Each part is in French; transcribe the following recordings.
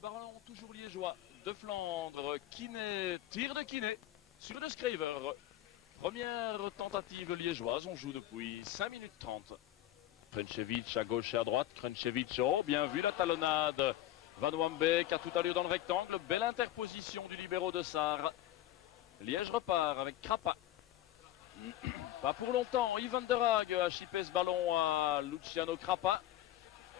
ballon toujours liégeois de Flandre. Kiné, tir de Kiné sur de Scraver. Première tentative liégeoise, on joue depuis 5 minutes 30. Krunčević à gauche et à droite. Krunčević, oh, bien vu la talonnade. Van Wambeek a tout allure dans le rectangle. Belle interposition du libéro de Sarre. Liège repart avec Krapa. Pas pour longtemps, Ivan der Haag a chippé ce ballon à Luciano Krapa.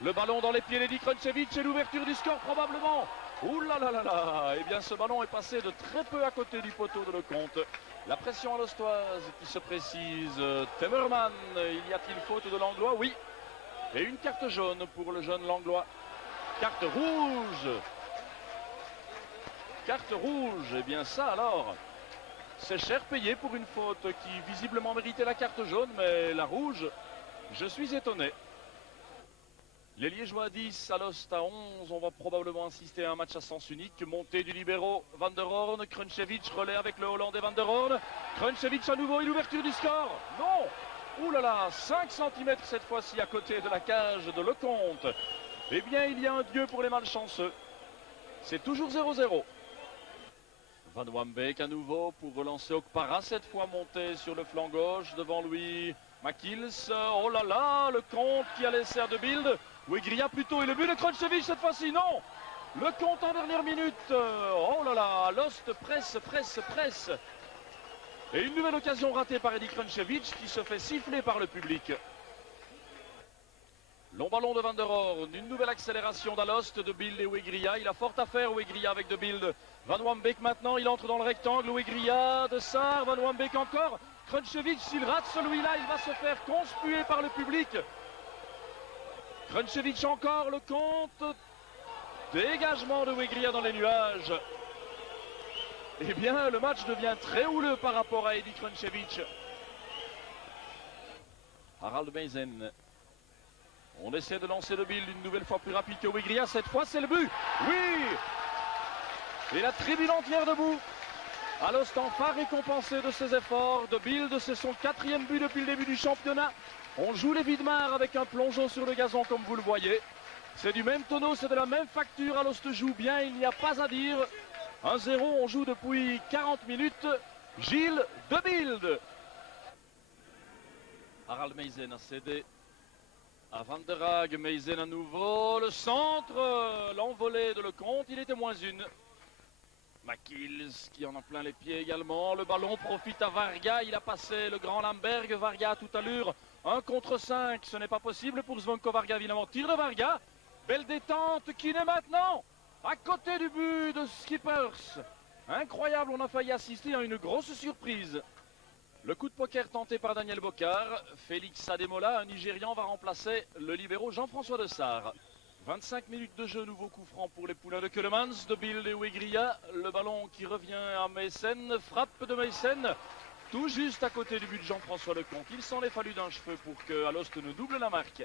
Le ballon dans les pieds d'Edi Krunčević et l'ouverture du score probablement. Ouh là là là là. Eh bien ce ballon est passé de très peu à côté du poteau de Lecomte. La pression à l'Ostoise qui se précise. Temmerman, y a-t-il faute de l'Anglois? Oui. Et une carte jaune pour le jeune Langlois. Carte rouge. Carte rouge. Eh bien ça alors, c'est cher payé pour une faute qui visiblement méritait la carte jaune, mais la rouge, je suis étonné. Les Liégeois à 10, Alost à 11, on va probablement assister à un match à sens unique. Montée du libéro, Van der Horn, Krunčević relais avec le Hollandais Van der Horn. Krunčević à nouveau et l'ouverture du score. Non. Ouh là là, 5 cm cette fois-ci à côté de la cage de Lecomte. Eh bien, il y a un dieu pour les malchanceux. C'est toujours 0-0. Van Wambeek à nouveau pour relancer Okpara, cette fois monté sur le flanc gauche devant lui. Makils, oh là là, le compte qui a laissé à De Bilde. Wegria plutôt et le but de Krunčević cette fois-ci, non. Le compte en dernière minute, oh là là, Lost presse. Et une nouvelle occasion ratée par Edi Krunčević qui se fait siffler par le public. Long ballon de Van der Horn, une nouvelle accélération d'Alost, De Bilde et Wegria. Il a fort à faire Wegria avec De Bilde. Van Wambeek maintenant, il entre dans le rectangle. Wegria de Sarre, Van Wambeek encore. Krunčević, s'il rate celui-là, il va se faire conspuer par le public. Krunčević encore, le compte. Dégagement de Wegria dans les nuages. Eh bien, le match devient très houleux par rapport à Edi Krunčević. Harald Meysen. On essaie de lancer De Bilde une nouvelle fois plus rapide que Wegria. Cette fois, c'est le but. Oui. Et la tribune entière debout. Alost enfin récompensé de ses efforts. De Bilde, c'est son 4e but depuis le début du championnat. On joue les Widmar avec un plongeon sur le gazon comme vous le voyez. C'est du même tonneau, c'est de la même facture. Alost joue bien, il n'y a pas à dire. 1-0, on joue depuis 40 minutes. Gilles De Bilde. Harald Meysen a cédé à Van der Haag. Meysen à nouveau. Le centre, l'envolée de Lecomte, il était moins une. Makils qui en a plein les pieds également. Le ballon profite à Varga. Il a passé le grand Lamberg. Varga à toute allure. 1 contre 5. Ce n'est pas possible pour Zvonko Varga évidemment. Tir de Varga. Belle détente. Kiné maintenant. À côté du but de Skippers. Incroyable. On a failli assister à une grosse surprise. Le coup de poker tenté par Daniel Bocard. Félix Ademola, un Nigérian, va remplacer le libéro Jean-François de Sarre. 25 minutes de jeu, nouveau coup franc pour les poulains de Keulemans. De Bilde et Wegria, le ballon qui revient à Meysen, frappe de Meysen, tout juste à côté du but de Jean-François Lecomte. Il s'en est fallu d'un cheveu pour que Alost ne double la marque.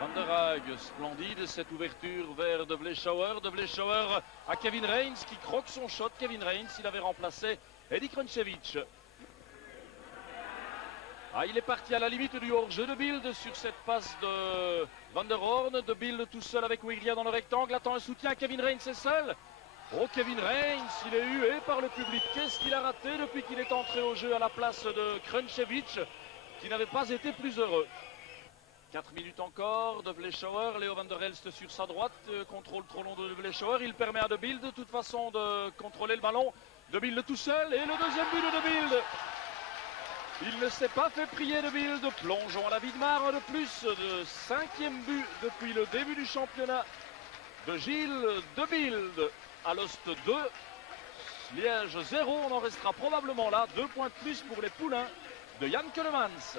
Van der Haag, splendide cette ouverture vers De Vleeschouwer. De Vleeschouwer à Kevin Reins qui croque son shot. Kevin Reins, il avait remplacé Edi Krunčević. Ah, il est parti à la limite du hors-jeu. De Bilde sur cette passe de Van der Horn. De Bilde tout seul avec Wegria dans le rectangle. Attend un soutien. Kevin Reins est seul. Oh, Kevin Reins, il est hué par le public. Qu'est-ce qu'il a raté depuis qu'il est entré au jeu à la place de Krunčević, qui n'avait pas été plus heureux. 4 minutes encore. De Vleeschouwer, Léo van der Elst sur sa droite. Contrôle trop long de Vleeschouwer. Il permet à De Bilde de toute façon de contrôler le ballon. De Bilde tout seul. Et le deuxième but de De Bilde. Il ne s'est pas fait prier De Bilde. Plongeons à la Widmar, de plus de 5e but depuis le début du championnat de Gilles De Bilde. Alost 2, Liège 0. On en restera probablement là. 2 points de plus pour les poulains de Jan Keulemans.